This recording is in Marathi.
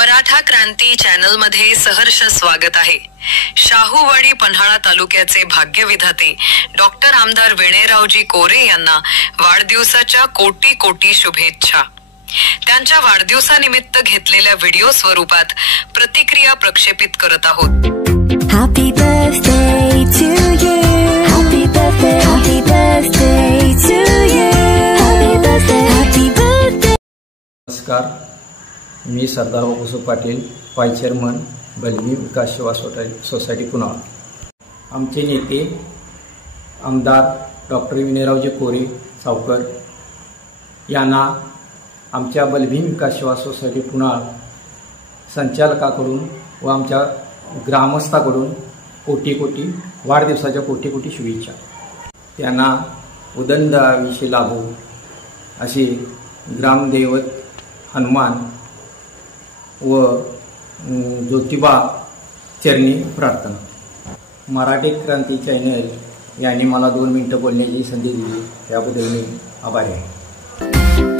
मराठा क्रांती चॅनल मध्ये सहर्ष स्वागत आहे। शाहूवाडी पन्हाळा तालुक्याचे भाग्यविधाते डॉक्टर आमदार विनयरावजी कोरे यांना वाढदिवसाच्या कोटी कोटी शुभेच्छा। त्यांच्या वाढदिवसानिमित्त घेतलेल्या व्हिडिओ स्वरूपात प्रतिक्रिया प्रक्षेपित करत आहोत। Happy birthday to you, happy birthday, happy birthday to you, happy birthday, happy birthday. नमस्कार, मी Sardar Bapusaheb Patil, vice chairman Balvi Vikas Seva society Pune. आमचे नेते आमदार डॉक्टर विनयरावजी कोरे सावकर यांना आमच्या बलवी विकास सेवा सोसायटी पुणे संचालकाकडून व आमच्या ग्रामस्थाकडून कोटी कोटी वाढदिवसाच्या कोटी कोटी शुभेच्छा। त्यांना उदंड आयुष्य लाभो अशी ग्रामदैवत हनुमान व ज्योतिबा चरणी प्रार्थना। मराठी क्रांती चॅनल यांनी मला 2 मिनिटं बोलण्याची संधी दिली, त्याबद्दल मी आभारी आहे।